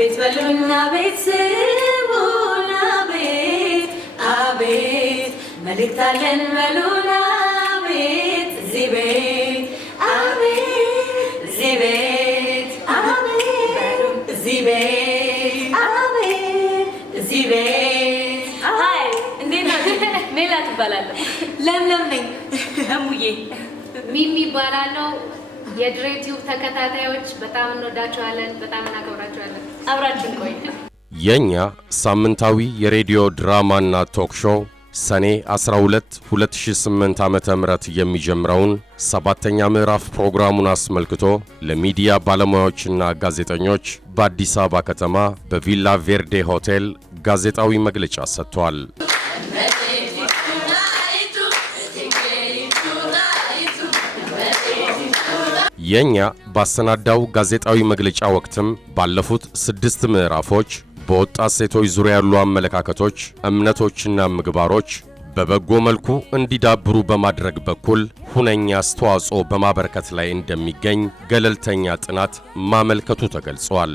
አቤት በሉና ቤት ስሙና ቤት አቤት መልእክት አለን በሉና ቤት እዚህ ቤት አቤት እዚህ ቤት አቤት እዚህ ቤት አቤት እዚህ ቤት ሃይ እንዴት ናችሁ? ሜላት እባላለሁ። ለምለም ነኝ። እሙዬ ሚሚ እባላለሁ። የድሬቲዩብ ተከታታዮች በጣም እንወዳቸዋለን፣ በጣም እናከብራቸዋለን። አብራችን ቆይ። የኛ ሳምንታዊ የሬዲዮ ድራማና ቶክ ሾው ሰኔ 12 2008 ዓ.ም የሚጀምረውን ሰባተኛ ምዕራፍ ፕሮግራሙን አስመልክቶ ለሚዲያ ባለሙያዎችና ጋዜጠኞች በአዲስ አበባ ከተማ በቪላ ቬርዴ ሆቴል ጋዜጣዊ መግለጫ ሰጥቷል። የኛ ባሰናዳው ጋዜጣዊ መግለጫ ወቅትም ባለፉት 6 ምዕራፎች በወጣት ሴቶች ዙሪያ ያሉ አመለካከቶች፣ እምነቶችና ምግባሮች በበጎ መልኩ እንዲዳብሩ በማድረግ በኩል ሁነኛ አስተዋጽኦ በማበረከት ላይ እንደሚገኝ ገለልተኛ ጥናት ማመልከቱ ተገልጿል።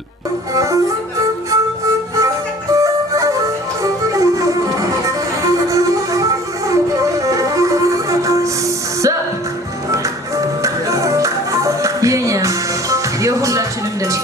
የሁላችንም ድርሻ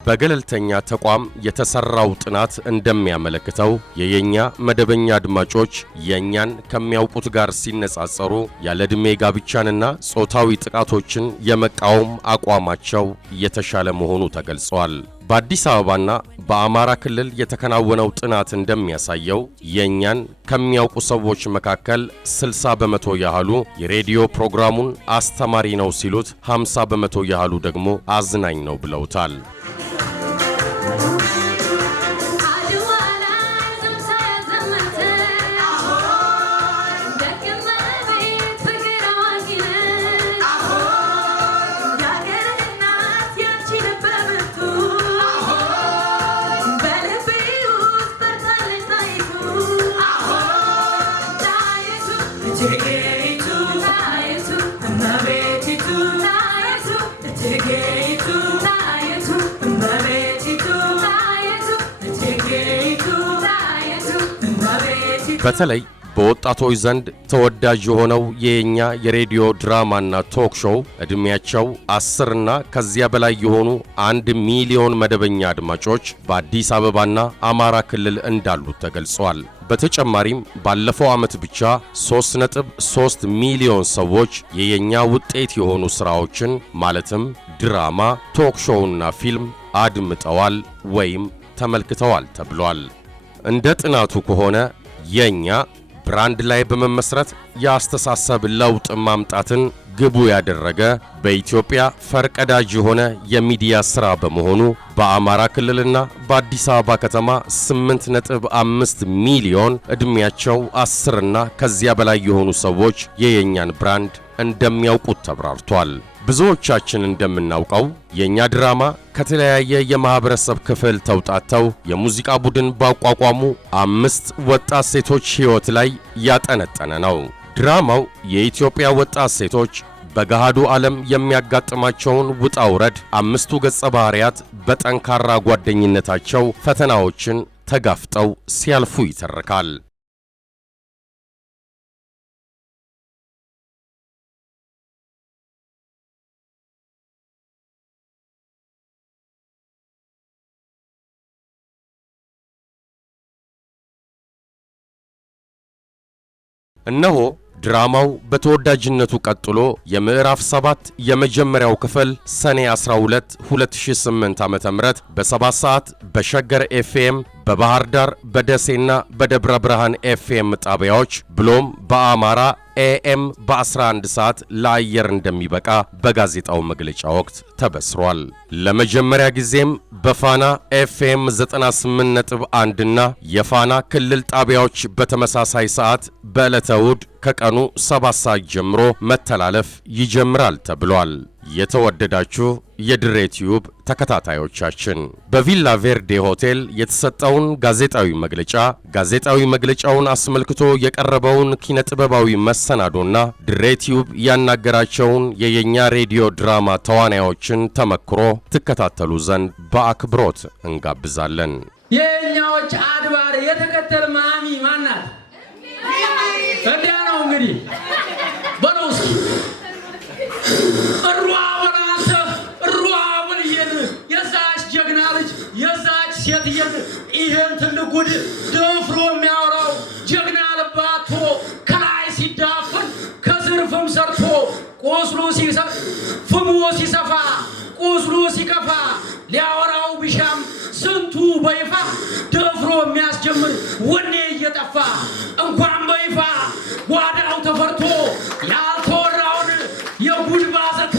በገለልተኛ ተቋም የተሰራው ጥናት እንደሚያመለክተው የኛ መደበኛ አድማጮች የኛን ከሚያውቁት ጋር ሲነጻጸሩ ያለዕድሜ ጋብቻንና ጾታዊ ጥቃቶችን የመቃወም አቋማቸው የተሻለ መሆኑ ተገልጿል። በአዲስ አበባና በአማራ ክልል የተከናወነው ጥናት እንደሚያሳየው የኛን ከሚያውቁ ሰዎች መካከል 60 በመቶ ያህሉ የሬዲዮ ፕሮግራሙን አስተማሪ ነው ሲሉት፣ 50 በመቶ ያህሉ ደግሞ አዝናኝ ነው ብለውታል። በተለይ በወጣቶች ዘንድ ተወዳጅ የሆነው የኛ የሬዲዮ ድራማና ቶክ ሾው ዕድሜያቸው 10 እና ከዚያ በላይ የሆኑ 1 ሚሊዮን መደበኛ አድማጮች በአዲስ አበባና አማራ ክልል እንዳሉት ተገልጿል። በተጨማሪም ባለፈው ዓመት ብቻ 3.3 ሚሊዮን ሰዎች የኛ ውጤት የሆኑ ሥራዎችን ማለትም ድራማ፣ ቶክ ሾውና ፊልም አድምጠዋል ወይም ተመልክተዋል ተብሏል። እንደ ጥናቱ ከሆነ የኛ ብራንድ ላይ በመመስረት የአስተሳሰብ ለውጥ ማምጣትን ግቡ ያደረገ በኢትዮጵያ ፈርቀዳጅ የሆነ የሚዲያ ሥራ በመሆኑ በአማራ ክልልና በአዲስ አበባ ከተማ 8.5 ሚሊዮን ዕድሜያቸው 10 እና ከዚያ በላይ የሆኑ ሰዎች የኛን ብራንድ እንደሚያውቁት ተብራርቷል። ብዙዎቻችን እንደምናውቀው የኛ ድራማ ከተለያየ የማህበረሰብ ክፍል ተውጣተው የሙዚቃ ቡድን ባቋቋሙ 5 ወጣት ሴቶች ሕይወት ላይ ያጠነጠነ ነው። ድራማው የኢትዮጵያ ወጣት ሴቶች በገሃዱ ዓለም የሚያጋጥማቸውን ውጣ ውረድ 5ቱ ገጸ ባህሪያት በጠንካራ ጓደኝነታቸው ፈተናዎችን ተጋፍጠው ሲያልፉ ይተርካል። እነሆ ድራማው በተወዳጅነቱ ቀጥሎ የምዕራፍ 7 የመጀመሪያው ክፍል ሰኔ 12 2008 ዓ.ም በ7 ሰዓት በሸገር ኤፍኤም በባህር ዳር በደሴና በደብረ ብርሃን ኤፍኤም ጣቢያዎች ብሎም በአማራ ኤኤም በ11 ሰዓት ለአየር እንደሚበቃ በጋዜጣው መግለጫ ወቅት ተበስሯል። ለመጀመሪያ ጊዜም በፋና ኤፍኤም 98.1 እና የፋና ክልል ጣቢያዎች በተመሳሳይ ሰዓት በዕለተ እሁድ ከቀኑ 7 ሰዓት ጀምሮ መተላለፍ ይጀምራል ተብሏል። የተወደዳችሁ የድሬ ቲዩብ ተከታታዮቻችን በቪላ ቬርዴ ሆቴል የተሰጠውን ጋዜጣዊ መግለጫውን አስመልክቶ የቀረበውን ኪነጥበባዊ መሰናዶና ድሬ ቲዩብ ያናገራቸውን የኛ ሬዲዮ ድራማ ተዋናዮችን ተመክሮ ትከታተሉ ዘንድ በአክብሮት እንጋብዛለን። የኛዎች አድባር የተከተል ማሚ ማናት? እንዲያ ነው እንግዲህ በሮስ የዛች ጀግና ልጅ የዛች ሴትየት ይሄን ትልቅ ጉድ ደፍሮ የሚያወራው ጀግና ልባቶ ከላይ ሲዳፈን ከዝርፍም ሰርቶ ቁስሉ ፍሙ ሲሰፋ ቁስሉ ሲከፋ ሊያወራው ቢሻም ስንቱ በይፋ ደፍሮ የሚያስጀምር ወኔ እየጠፋ እንኳን በይፋ ጓዳው ተፈርቶ ያልተወራውን የጉድ ባዘቶ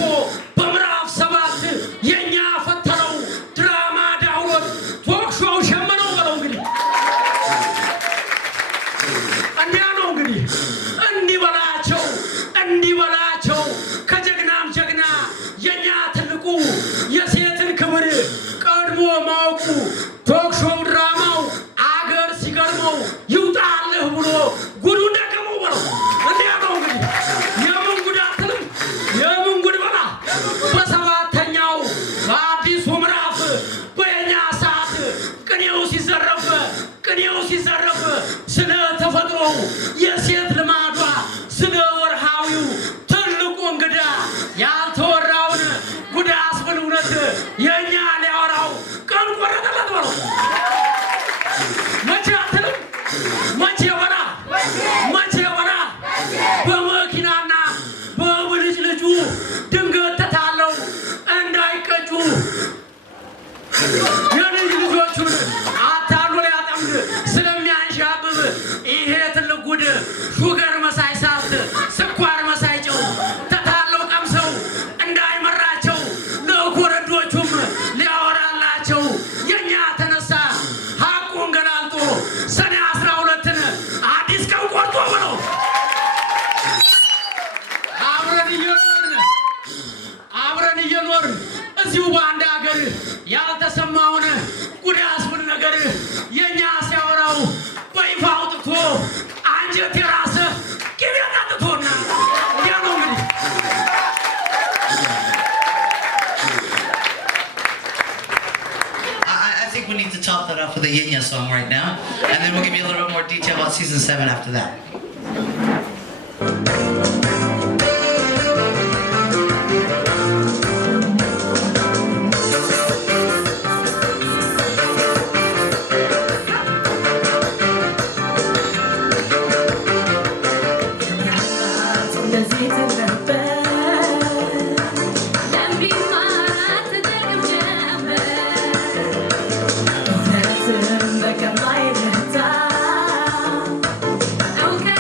በምዕራፍ 7 የኛ ፈተነው ድራማ ዳውሮት ቶክሾው ሸመነው በለው እንግዲህ እንዲያ ነው እንግዲህ እንዲህ በላቸው ከጀግናም ጀግና የኛ ትልቁ የሴትን ክብር ቀድሞ ማውቁ ቶክሾው ድራማው አገር ሲገርመው ይውጣልህ ብሎ ጉዱ እንደገመው በለው እንዲያ ነው እንግዲህ የምን ጉድ አትልም የምን ጉድ በላ በሰባተኛው በአዲሱ ምዕራፍ በየኛ ሰዓት ቅኔው ሲዘረፍ ስለ ተፈጥሮው የሴት ልማዷ ስለ ወርሃዊው ትልቁ እንግዳ ያልተወራውን ጉድ አስብል እውነት የኛ ሊያወራው ቀን ቆረጠለት በለው መቼ አትልም መቼ በላ በመኪናና በብልጭልጩ ድንገት ተታለው እንዳይቀጩ የልጅ ልጆቹን አታሎ ሊያጠምድ ስለሚያንዣብብ ይሄ ትልቅ ጉድ ሹገር መሳይ ሳት ስኳር መሳይ ጨው ተታለው ቀምሰው እንዳይመራቸው ለኮረዶቹም ሊያወራላቸው የኛ ተነሳ ሐቁን ገላልጦ ሰኔ 12ን አዲስ ቀን ቆርጦ ብለው አብረን እየኖርን እዚሁ በአንድ ሀገር ያልተሰማውን ጉድ አስብል ነገር የኛ ሲያወራው በይፋ አውጥቶ አንጀት የራሰ ቅቤ ጠጥቶና እንዲያ ነው እንግዲህ I think we need to top that up with a Yenya song right now, and then we'll give you a little bit more detail about season 7 after that. Okay.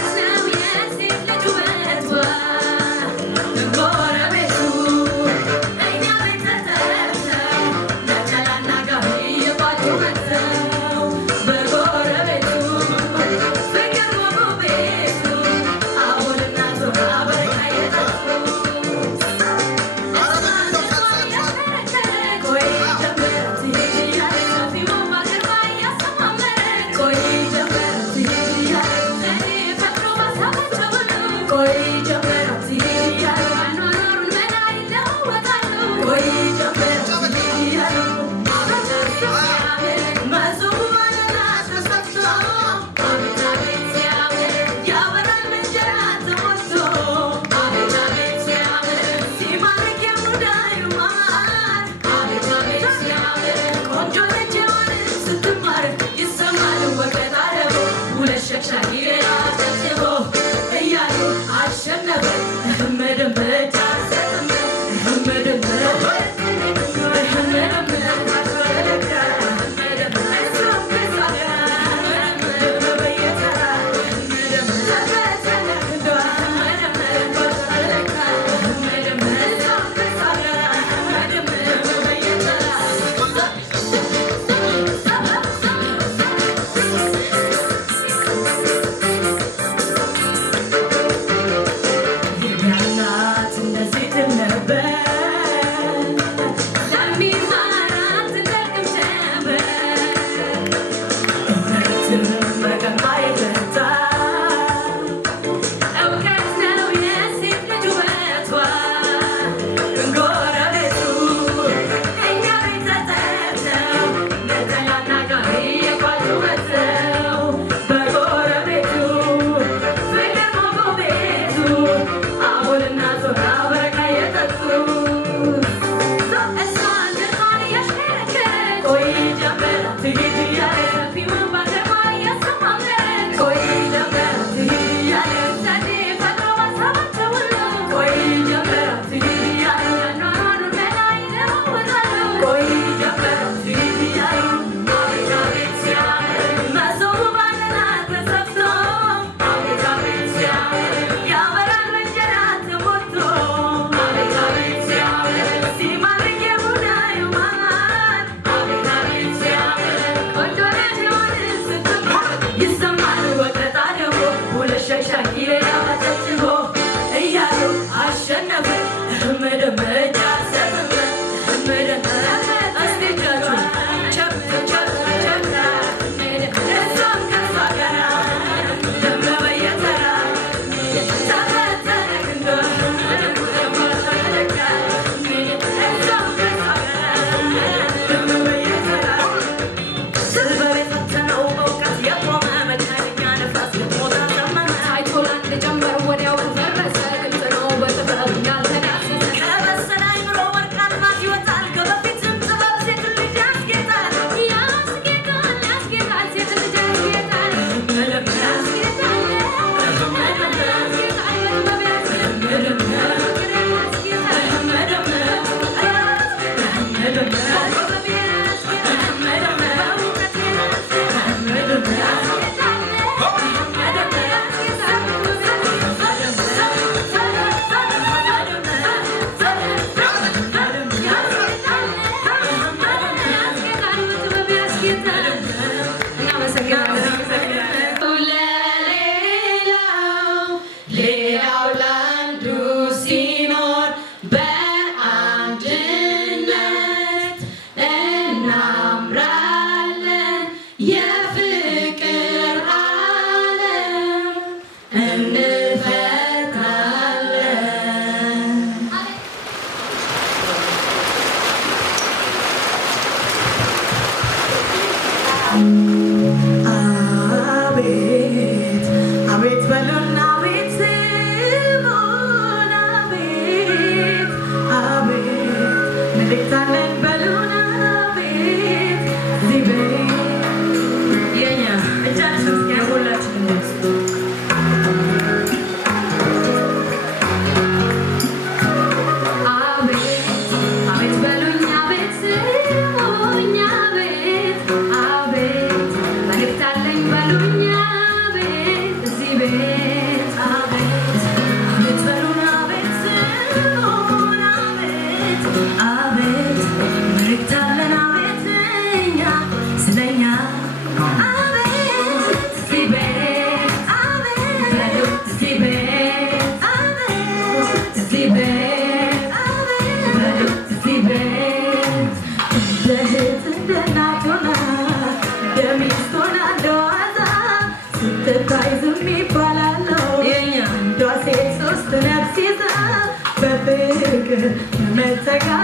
Say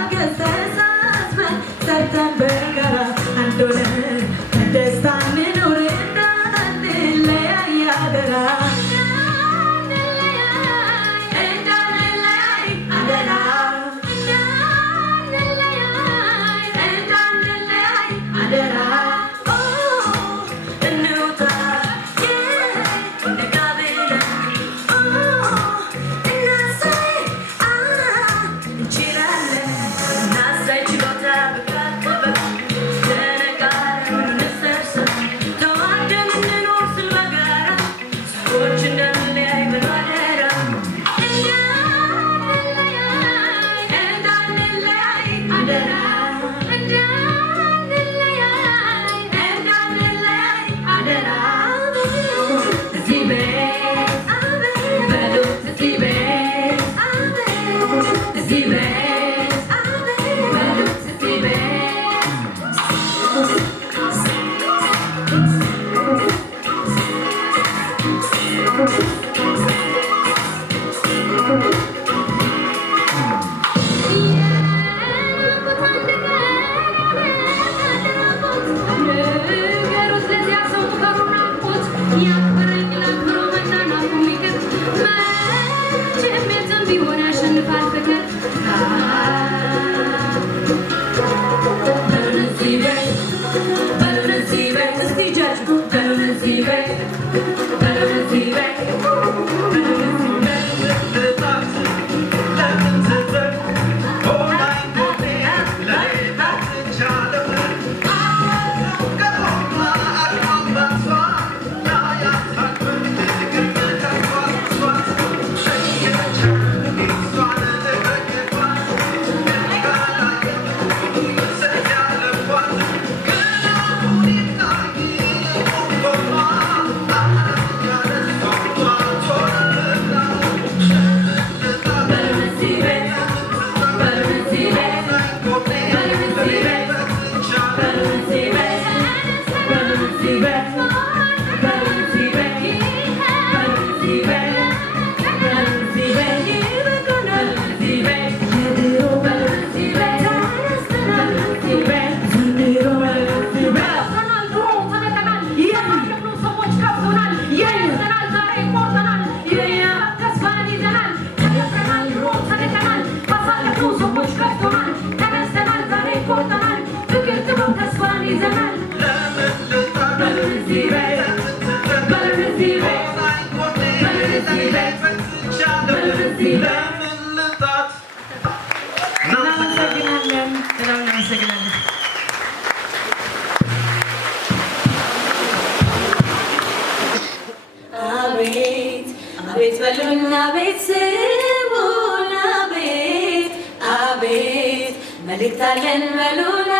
አቤት በሉና ቤት ስሙና ቤት አቤት መልእክት አለን በሉና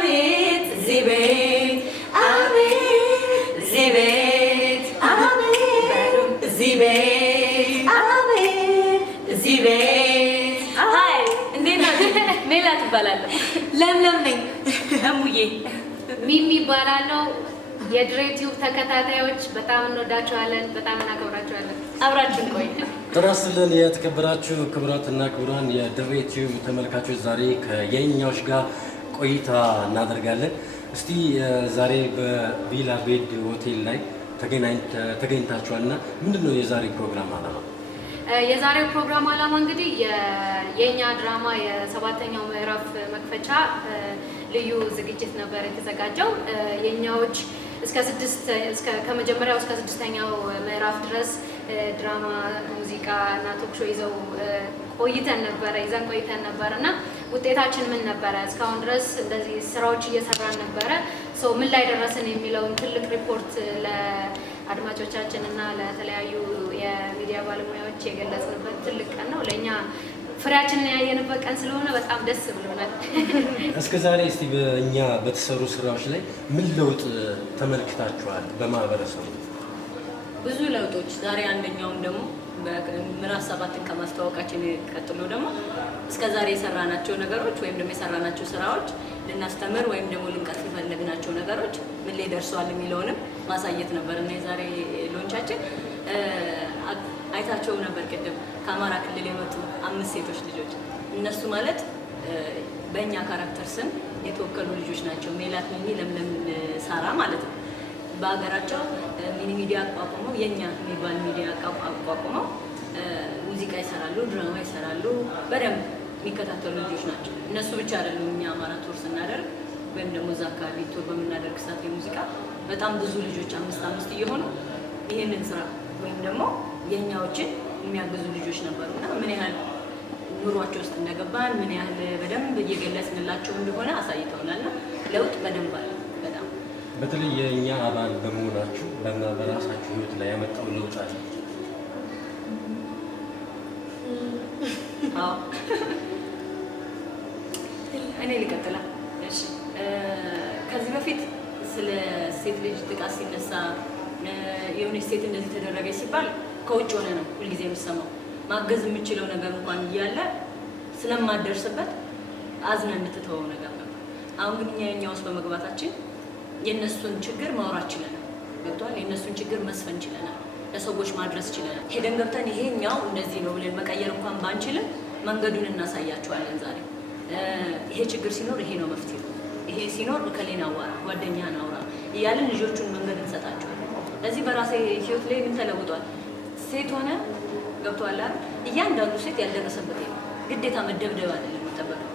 ቤት እዚህ ቤት አቤት እዚህ ቤት አቤት እዚህ ቤት አቤት እዚህ ቤት ሃይ እንዴት ናችሁ? ሜላት እባላለሁ። ለምለም ነኝ። እሙዬ ሚሚ እባላለሁ። የድሬቲዩብ ተከታታዮች በጣም እንወዳቸዋለን፣ በጣም እናከብራቸዋለን። አብራችን ቆይ። ጤና ይስጥልን የተከበራችሁ ክቡራትና ክቡራን የድሬቲዩብ ተመልካቾች፣ ዛሬ ከየኛዎች ጋር ቆይታ እናደርጋለን። እስቲ ዛሬ በቪላ ቤድ ሆቴል ላይ ተገኝታችኋልና ምንድነው የዛሬ ፕሮግራም አላማ? የዛሬው ፕሮግራም አላማ እንግዲህ የኛ ድራማ የሰባተኛው ምዕራፍ መክፈቻ ልዩ ዝግጅት ነበር የተዘጋጀው። የኛዎች ከመጀመሪያው እስከ ስድስተኛው ምዕራፍ ድረስ ድራማ፣ ሙዚቃ እና ቶክሾ ይዘን ቆይተን ነበር እና ውጤታችን ምን ነበረ? እስካሁን ድረስ እንደዚህ ስራዎች እየሰራን ነበረ። ምን ላይ ደረስን የሚለውን ትልቅ ሪፖርት ለአድማጮቻችን እና ለተለያዩ የሚዲያ ባለሙያዎች የገለጽንበት ትልቅ ቀን ነው። ለእኛ ፍሬያችንን ያየንበት ቀን ስለሆነ በጣም ደስ ብሎናል። እስከ ዛሬ እስቲ በእኛ በተሰሩ ስራዎች ላይ ምን ለውጥ ተመልክታችኋል? በማህበረሰቡ ብዙ ለውጦች። ዛሬ አንደኛውን ደግሞ ምዕራፍ 7ን ከማስተዋወቃችን ቀጥሎ ደግሞ እስከ ዛሬ የሰራናቸው ነገሮች ወይም ደግሞ የሰራናቸው ስራዎች ልናስተምር ወይም ደግሞ ልንቀርፍ የፈለግናቸው ነገሮች ምን ላይ ደርሰዋል የሚለውንም ማሳየት ነበር እና የዛሬ ሎንቻችን አይታቸው ነበር። ቅድም ከአማራ ክልል የመጡ 5 ሴቶች ልጆች፣ እነሱ ማለት በእኛ ካራክተር ስም የተወከሉ ልጆች ናቸው። ሜላት፣ ሚሚ፣ ለምለም፣ ሳራ ማለት ነው። በሀገራቸው ሚኒ ሚዲያ አቋቁመው የኛ የሚባል ሚዲያ አቋቁመው ሙዚቃ ይሰራሉ፣ ድራማ ይሰራሉ። በደንብ የሚከታተሉ ልጆች ናቸው። እነሱ ብቻ አይደሉም። እኛ አማራ ቱር ስናደርግ ወይም ደግሞ እዛ አካባቢ ቱር በምናደርግ ሰዓት የሙዚቃ በጣም ብዙ ልጆች 5 እየሆኑ ይህንን ስራ ወይም ደግሞ የኛዎችን የሚያግዙ ልጆች ነበሩ እና ምን ያህል ኑሯቸው ውስጥ እንደገባን ምን ያህል በደንብ እየገለጽንላቸው እንደሆነ አሳይተውናል። እና ለውጥ በደንብ አለ። በጣም በተለይ የእኛ አባል በመሆናችሁ በራሳችሁ ህይወት ላይ ያመጣው ለውጥ አለ? እኔ ልቀጥላ። እሺ፣ ከዚህ በፊት ስለ ሴት ልጅ ጥቃት ሲነሳ የሆነች ሴት እንደዚህ ተደረገች ሲባል ከውጭ ሆነ ነው ሁልጊዜ የምሰማው። ማገዝ የምችለው ነገር እንኳን እያለ ስለማደርስበት አዝነ እንድትተወው ነገር ነበር። አሁን ግን እኛ ውስጥ በመግባታችን የእነሱን ችግር ማውራት ችለናል። ገብቷል? የእነሱን ችግር መስፈን ችለናል። ለሰዎች ማድረስ ችለናል። ሄደን ገብተን ይሄኛው እንደዚህ ነው ብለን መቀየር እንኳን ባንችልም መንገዱን እናሳያቸዋለን። ዛሬ ይሄ ችግር ሲኖር ይሄ ነው መፍትሄው፣ ይሄ ሲኖር እከሌን አዋራ፣ ጓደኛህን አውራ እያለን ልጆቹን መንገድ እንሰጣቸዋለን። ለዚህ በራሴ ህይወት ላይ ምን ተለውጧል? ሴት ሆነ ገብቷል አይደል? እያንዳንዱ ሴት ያልደረሰበት ግዴታ መደብደብ አይደለም የሚጠበቀው።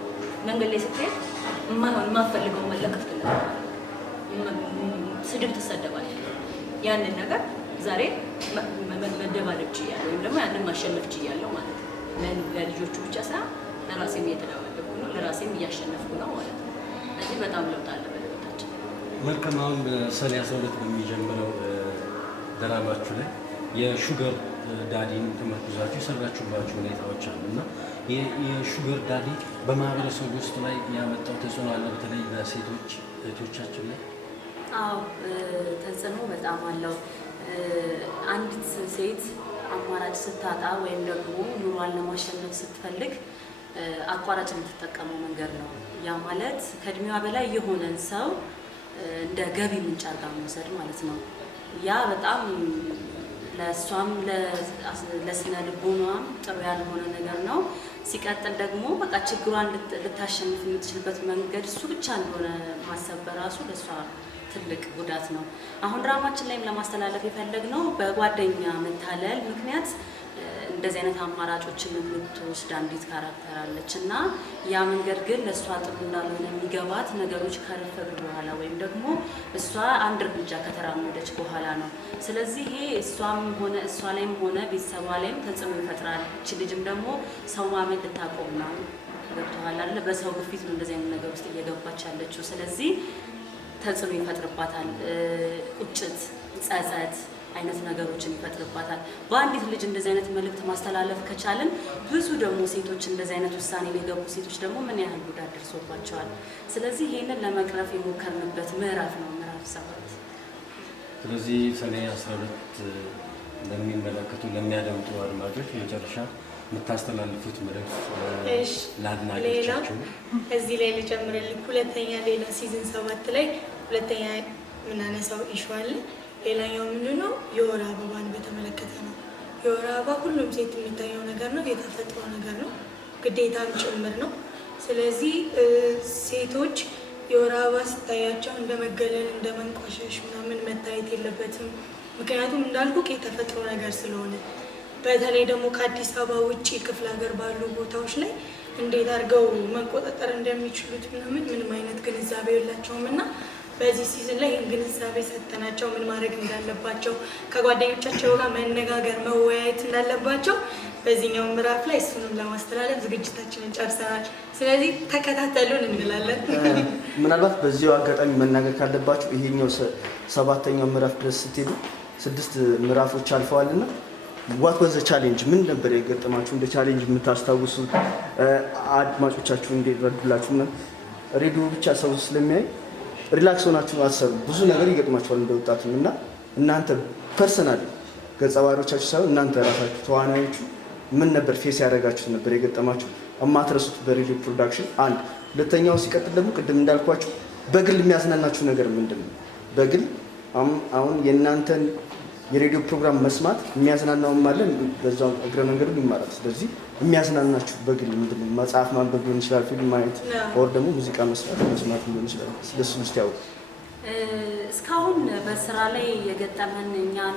መንገድ ላይ ስትሄድ የማይሆን የማፈልገው መለከፍትለት ስድብ ትሰደባለህ። ያንን ነገር ዛሬ መደባደብ ችያለሁ ወይም ደግሞ ያንን ማሸነፍ ችያለሁ ማለት ነው። ለልጆቹ ብቻ ሳይሆን ለራሴም እየተደባደብኩ ነው፣ ለራሴም እያሸነፍኩ ነው ማለት ነው። ስለዚህ በጣም ለውጥ አለ በህይወታችን። መልካም። አሁን በሰኔ 12 በሚጀምረው ድራማችሁ ላይ የሹገር ዳዲን ተመርኩዛችሁ የሰራችሁባቸው ሁኔታዎች አሉ እና የሹገር ዳዲ በማህበረሰቡ ውስጥ ላይ ያመጣው ተጽዕኖ አለ፣ በተለይ በሴቶች እህቶቻችን ላይ? አዎ ተጽዕኖ በጣም አለው። አንዲት ሴት አማራጭ ስታጣ ወይም ደግሞ ኑሯን ለማሸነፍ ስትፈልግ አቋራጭ የምትጠቀመው መንገድ ነው። ያ ማለት ከእድሜዋ በላይ የሆነን ሰው እንደ ገቢ ምንጭ አድርጋ መውሰድ ማለት ነው። ያ በጣም ለእሷም ለስነ ልቦናም ጥሩ ያልሆነ ነገር ነው። ሲቀጥል ደግሞ በቃ ችግሯን ልታሸንፍ የምትችልበት መንገድ እሱ ብቻ እንደሆነ ማሰብ በራሱ ለእሷ ትልቅ ጉዳት ነው። አሁን ድራማችን ላይም ለማስተላለፍ የፈለግነው በጓደኛ መታለል ምክንያት እንደዚህ አይነት አማራጮችን የምትወስድ አንዲት ካራክተር አለች እና ያ መንገድ ግን ለእሷ ጥሩ እንዳልሆነ የሚገባት ነገሮች ከረፈዱ በኋላ ወይም ደግሞ እሷ አንድ እርምጃ ከተራመደች በኋላ ነው። ስለዚህ ይሄ እሷ ላይም ሆነ ቤተሰቧ ላይም ተጽዕኖ ይፈጥራል። እቺ ልጅም ደግሞ ሰው ማመን ልታቆም ነው። ገብቶሃል አይደለ? በሰው ግፊት ነው እንደዚህ አይነት ነገር ውስጥ እየገባች ያለችው። ስለዚህ ተጽዕኖ ይፈጥርባታል። ቁጭት፣ ጸጸት አይነት ነገሮችን ይፈጥርባታል። በአንዲት ልጅ እንደዚህ አይነት መልእክት ማስተላለፍ ከቻልን ብዙ ደግሞ ሴቶች እንደዚህ አይነት ውሳኔ የገቡ ሴቶች ደግሞ ምን ያህል ጉዳት ደርሶባቸዋል። ስለዚህ ይህንን ለመቅረፍ የሞከርንበት ምዕራፍ ነው ምዕራፍ 7። ስለዚህ ሰኔ 12 ለሚመለከቱ ለሚያደምጡ አድማጮች መጨረሻ የምታስተላልፉት መልእክት ለአድናቂዎቻችሁ? እዚህ ላይ ልጨምርልኝ። ሁለተኛ ሌላ ሲዝን 7 ላይ ሁለተኛ የምናነሳው ኢሹ አለ። ሌላኛው ምንድነው? የወር አበባን በተመለከተ ነው። የወር አበባ ሁሉም ሴት የሚታየው ነገር ነው፣ የተፈጥሮ ነገር ነው፣ ግዴታም ጭምር ነው። ስለዚህ ሴቶች የወር አበባ ስታያቸው እንደ መገለል እንደ መንቋሸሽ ምናምን መታየት የለበትም። ምክንያቱም እንዳልኩ የተፈጥሮ ነገር ስለሆነ በተለይ ደግሞ ከአዲስ አበባ ውጭ ክፍለ ሀገር ባሉ ቦታዎች ላይ እንዴት አድርገው መቆጣጠር እንደሚችሉት ምንም አይነት ግንዛቤ የላቸውም እና በዚህ ሲዝን ላይ ግንዛቤ ሰጥተናቸው ምን ማድረግ እንዳለባቸው ከጓደኞቻቸው ጋር መነጋገር መወያየት እንዳለባቸው በዚህኛው ምዕራፍ ላይ እሱንም ለማስተላለፍ ዝግጅታችንን ጨርሰናል። ስለዚህ ተከታተሉን እንላለን። ምናልባት በዚሁ አጋጣሚ መናገር ካለባችሁ ይሄኛው 7ኛው ምዕራፍ ድረስ ስትሄዱ 6 ምዕራፎች አልፈዋልና ዋት ዋዝ ዘ ቻሌንጅ? ምን ነበር የገጠማችሁ እንደ ቻሌንጅ የምታስታውሱት? አድማጮቻችሁ እንዲረዱላችሁ ነው። ሬዲዮ ብቻ ሰው ስለሚያይ ሪላክስ ሆናችሁ አሰሩ። ብዙ ነገር ይገጥማችኋል እንደወጣቱም እና እናንተ ፐርሰናሊ ገጸ ባህሪዎቻችሁ ሳይሆን እናንተ ራሳችሁ ተዋናዮቹ ምን ነበር ፌስ ያደረጋችሁት ነበር የገጠማችሁ የማትረሱት በሬዲዮ ፕሮዳክሽን? አንድ ሁለተኛው ሲቀጥል ደግሞ ቅድም እንዳልኳችሁ በግል የሚያዝናናችሁ ነገር ምንድን ነው? በግል አሁን የእናንተን የሬዲዮ ፕሮግራም መስማት የሚያዝናናውም አለ፣ በዛው እግረ መንገዱ ይማራል። ስለዚህ የሚያዝናናችሁ በግል ምንድን ነው? መጽሐፍ ማንበብ ሊሆን ይችላል፣ ፊልም ማየት፣ ወር ደግሞ ሙዚቃ መስማት ሊሆን ይችላል። ስለሱ ውስጥ ያው እስካሁን በስራ ላይ የገጠመን እኛን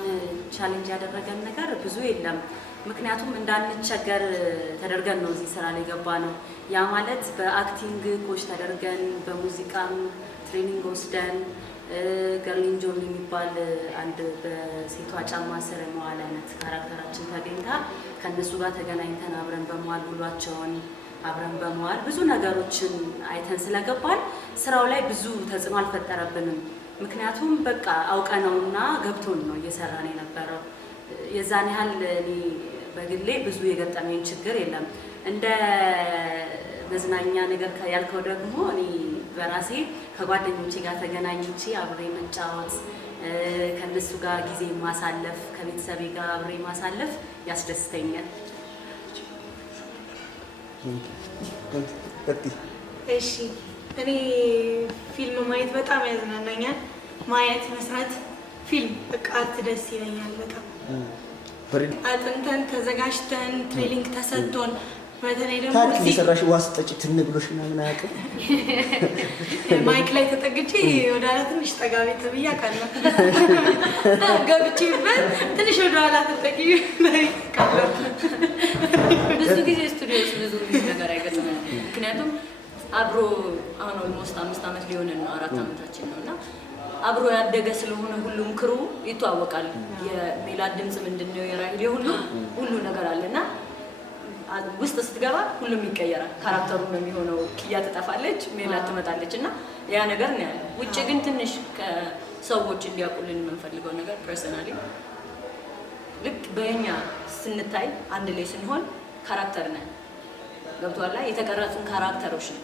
ቻሌንጅ ያደረገን ነገር ብዙ የለም። ምክንያቱም እንዳንቸገር ተደርገን ነው እዚህ ስራ ላይ ገባ ነው። ያ ማለት በአክቲንግ ኮች ተደርገን በሙዚቃም ትሬኒንግ ወስደን ገርሊን ጆን የሚባል አንድ በሴቷ ጫማ ስር የመዋል አይነት ካራክተራችን ተገኝታ ከእነሱ ጋር ተገናኝተን አብረን በመዋል ውሏቸውን አብረን በመዋል ብዙ ነገሮችን አይተን ስለገባን ስራው ላይ ብዙ ተጽዕኖ አልፈጠረብንም። ምክንያቱም በቃ አውቀነውና ገብቶን ነው እየሰራን የነበረው። የዛን ያህል እኔ በግሌ ብዙ የገጠመኝ ችግር የለም። እንደ መዝናኛ ነገር ያልከው ደግሞ እኔ በራሴ ከጓደኞቼ ጋር ተገናኝቼ አብሬ መጫወት፣ ከነሱ ጋር ጊዜ ማሳለፍ፣ ከቤተሰቤ ጋር አብሬ ማሳለፍ ያስደስተኛል። እሺ፣ እኔ ፊልም ማየት በጣም ያዝናናኛል። ማየት፣ መስራት፣ ፊልም በቃ ደስ ይለኛል በጣም። አጥንተን ተዘጋጅተን ትሬኒንግ ተሰጥቶን በተለይ ደግሞ እዚህ ሰራሽ ዋስ ጠጪ ትንብሎሽ ምናምን አያውቅም። ማይክ ላይ ተጠግቼ ወደ ኋላ ትንሽ ጠጋ ቤት ተብያ ካለ ገብቼበት ትንሽ ወደ ኋላ ተጠጊ ካለ ብዙ ጊዜ ስቱዲዮ ውስጥ ብዙ ነገር አይገጥምም። ምክንያቱም አብሮ አሁን ኦልሞስት 5 ዓመት ሊሆነን ነው፣ 4 ዓመታችን ነው እና አብሮ ያደገ ስለሆነ ሁሉም ክሩ ይተዋወቃል። የሜላት ድምጽ ምንድነው የራይል ሁሉ ነገር አለና ውስጥ ስትገባ ሁሉም ይቀየራል። ካራክተሩ ነው የሚሆነው። ኪያ ትጠፋለች፣ ሜላት ትመጣለች እና ያ ነገር ነው ያለው። ውጭ ግን ትንሽ ከሰዎች እንዲያውቁልን የምንፈልገው ነገር ፐርሰናሊ ልክ በእኛ ስንታይ አንድ ላይ ስንሆን ካራክተር ነን። ገብቷላ? የተቀረጹን ካራክተሮች ነው።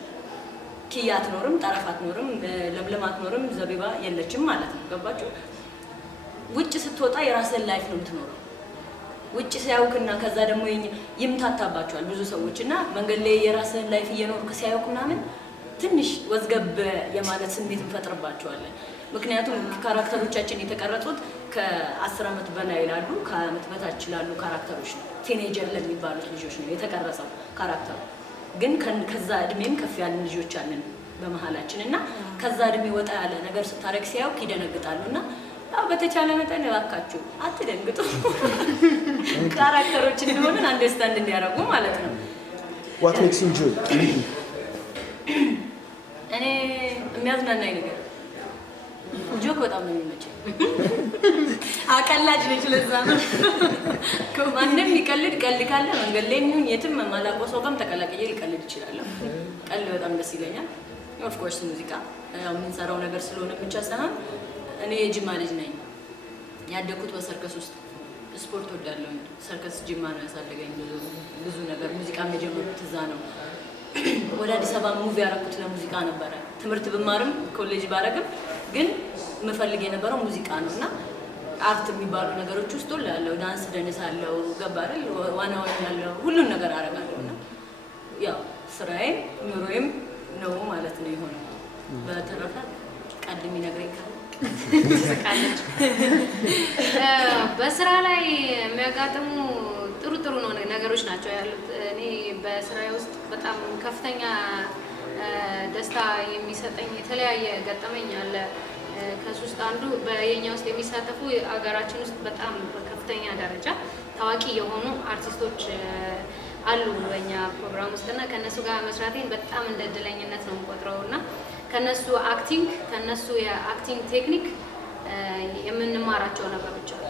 ኪያ አትኖርም፣ ጠረፍ አትኖርም፣ ለምለም አትኖርም፣ ዘቢባ የለችም ማለት ነው። ገባችሁ? ውጭ ስትወጣ የራስን ላይፍ ነው የምትኖረው። ውጭ ሲያዩክና ከዛ ደግሞ ይምታታባቸዋል ብዙ ሰዎች እና መንገድ ላይ የራስን ላይፍ እየኖርክ ሲያዩክ ምናምን ትንሽ ወዝገብ የማለት ስሜት እንፈጥርባቸዋለን። ምክንያቱም ካራክተሮቻችን የተቀረጹት ከ10 ዓመት በላይ ላሉ ከዓመት በታች ላሉ ካራክተሮች ነው። ቲኔጀር ለሚባሉት ልጆች ነው የተቀረጸው ካራክተሩ። ግን ከዛ እድሜም ከፍ ያለ ልጆች አለን በመሃላችን እና ከዛ እድሜ ወጣ ያለ ነገር ስታረግ ሲያዩክ ይደነግጣሉ እና በተቻለ መጠን እባካችሁ አትደንግጡ። ካራክተሮችን እንደሆነን አንደርስታንድ እንዲያደርጉ ማለት ነው። What makes you enjoy? እኔ የሚያዝናናኝ ነገር ጆክ በጣም ነው የሚመቸኝ። አቀላጅ ነች። ለዛ ነው ማንም ይቀልድ ቀልድ ካለ መንገድ ላይ የሚሆን የትም የማላውቀው ሰው ጋርም ተቀላቅዬ ሊቀልድ ይችላለሁ። ቀልድ በጣም ደስ ይለኛል። ኦፍ ኮርስ ሙዚቃ ያው የምንሰራው ነገር ስለሆነ ብቻ ሳይሆን እኔ የጅማ ልጅ ነኝ። ያደኩት በሰርከስ ውስጥ ስፖርት ወዳለሁ። ሰርከስ ጅማ ነው ያሳደገኝ። ብዙ ነገር ሙዚቃ የጀመርኩት እዛ ነው። ወደ አዲስ አበባ ሙቭ ያደረኩት ለሙዚቃ ነበረ። ትምህርት ብማርም ኮሌጅ ባረግም ግን የምፈልግ የነበረው ሙዚቃ ነው እና አርት የሚባሉ ነገሮች ውስጥ ሁሉ ያለው ዳንስ ደንሳለሁ፣ ገባ አይደል? ዋና ያለው ሁሉን ነገር አደርጋለሁ እና ያው ስራዬ ኑሮዬም ነው ማለት ነው የሆነው። በተረፈ ቀድም ይነግረኝ ካለ በስራ ላይ የሚያጋጥሙ ጥሩ ነው ነገሮች ናቸው ያሉት። እኔ በስራዬ ውስጥ በጣም ከፍተኛ ደስታ የሚሰጠኝ የተለያየ ገጠመኝ አለ። ከሱ ውስጥ አንዱ በየኛ ውስጥ የሚሳተፉ ሀገራችን ውስጥ በጣም በከፍተኛ ደረጃ ታዋቂ የሆኑ አርቲስቶች አሉ በእኛ ፕሮግራም ውስጥና ከነሱ ጋር መስራቴን በጣም እንደ እድለኝነት ነው የምቆጥረው እና ከነሱ አክቲንግ ከነሱ የአክቲንግ ቴክኒክ የምንማራቸው ነገሮች አሉ።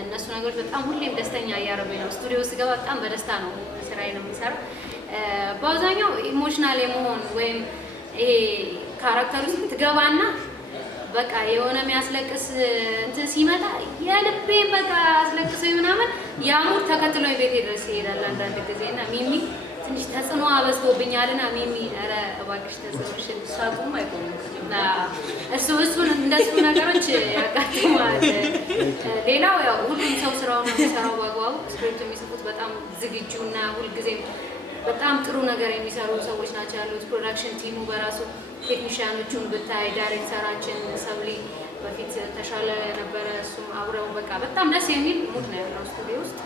እነሱ ነገሮች በጣም ሁሌም ደስተኛ እያደረጉኝ ነው። ስቱዲዮ ውስጥ ገባ በጣም በደስታ ነው ስራዬ ነው የሚሰራው። በአብዛኛው ኢሞሽናል የመሆን ወይም ይሄ ካራክተር ውስጥ ትገባና በቃ የሆነ የሚያስለቅስ እንትን ሲመጣ የልቤ በቃ አስለቅሰው ምናምን ያሙር ተከትሎ ቤቴ ድረስ ይሄዳል አንዳንድ ጊዜ እና ሚሚ ትንሽ ተጽዕኖ አበዝቶብኛልና ሚሚ ኧረ እባክሽ ተጽዕኖሽን ሳቁም አይቆምም እሱን እንደሱ ነገሮች ያጋጥማል። ሌላው ያው ሁሉም ሰው ስራውን የሚሰራው በአግባቡ ስክሪፕት የሚጽፉት በጣም ዝግጁና ሁልጊዜም በጣም ጥሩ ነገር የሚሰሩ ሰዎች ናቸው ያሉት። ፕሮዳክሽን ቲሙ በራሱ ቴክኒሽያኖቹን ብታይ ዳይሬክተራችን ሰብሊ በፊት ተሻለ ነበረ። እሱም አብረው በቃ በጣም ደስ የሚል ሙድ ነው ያለው ስቱዲዮ ውስጥ።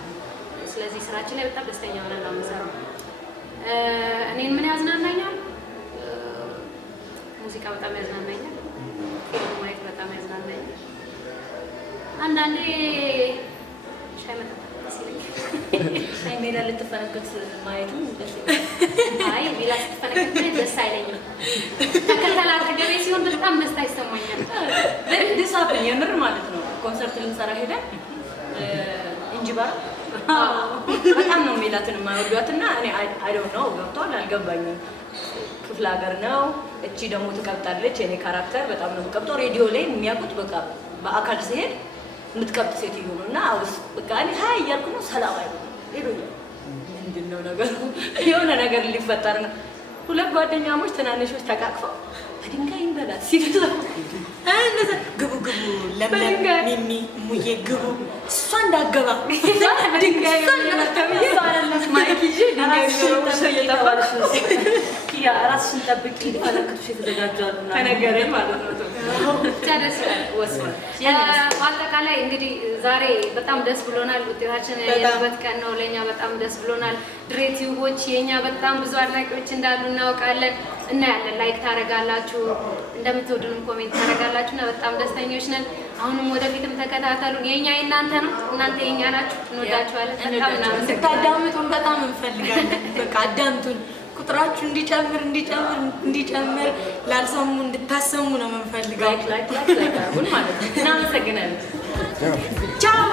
ስለዚህ ስራችን ላይ በጣም ደስተኛ ሆነን ነው የምንሰራው። እኔን ምን ያዝናናኛል? ሙዚቃ በጣም ያዝናናኛል። ፊልም ማየት በጣም ያዝናናኛል። አንዳንዴ ሻይ መጠጣት ደስ ይለኛል። ሻይ ሜዳ ልትፈነከት ማየቱ ደስ ይላል። አይ ሜዳ ልትፈነከት ደስ አይለኝም። ተከተላ አጠገቤ ሲሆን በጣም ደስታ ይሰማኛል። ድሳብን የምር ማለት ነው። ኮንሰርት ልንሰራ ሄደን እንጂባራ በጣም ነው ሜላትን የማይወዷትና እኔ አይ ዶንት ኖ ገብቷል አልገባኝም። ክፍለ ሀገር ነው። እቺ ደግሞ ትቀብጣለች። የኔ ካራክተር በጣም ነው የምትቀብጠው። ሬዲዮ ላይ የሚያውቁት በቃ በአካል ሲሄድ የምትቀብጥ ሴትዮ ነው እና አውስ በቃ እኔ ሀይ እያልኩ ነው ሰላም አይሆንም ሄዶኛል። ምንድን ነው ነገሩ? የሆነ ነገር ሊፈጠር ነው። ሁለት ጓደኛሞች ትናንሾች ተቃቅፈው በድንጋይ እንበላት ሲሉ ግቡ ግቡ ለምለም ሚሚ ሙዬ ግቡ እሷ እንዳገባ ድንጋይ ማይክ ይዤ ድንጋይ እየጠባለች ነው ያ ራስሽን ጠብቂ ሊፈለክቱሽ የተዘጋጃሉ ከነገረኝ ማለት ነው። በአጠቃላይ እንግዲህ ዛሬ በጣም ደስ ብሎናል። ውጤታችን ያየንበት ቀን ነው። ለእኛ በጣም ደስ ብሎናል። ድሬ ቲዩቦች የእኛ በጣም ብዙ አድናቂዎች እንዳሉ እናውቃለን። እናያለን። ላይክ ታደርጋላችሁ፣ እንደምትወዱንም ኮሜንት ታደርጋላችሁ እና በጣም ደስተኞች ነን። አሁንም ወደፊትም ተከታተሉን። የእኛ የእናንተ ነው፣ እናንተ የእኛ ናችሁ። እንወዳችኋለን። በጣም እናመሰግናለን። ታዳምጡን በጣም እንፈልጋለን። በቃ አዳምጡን። ቁጥራችሁ እንዲጨምር ላልሰሙ እንድታሰሙ ነው የምንፈልገው። ላይክ ማለት ነው። እናመሰግናለን። ቻው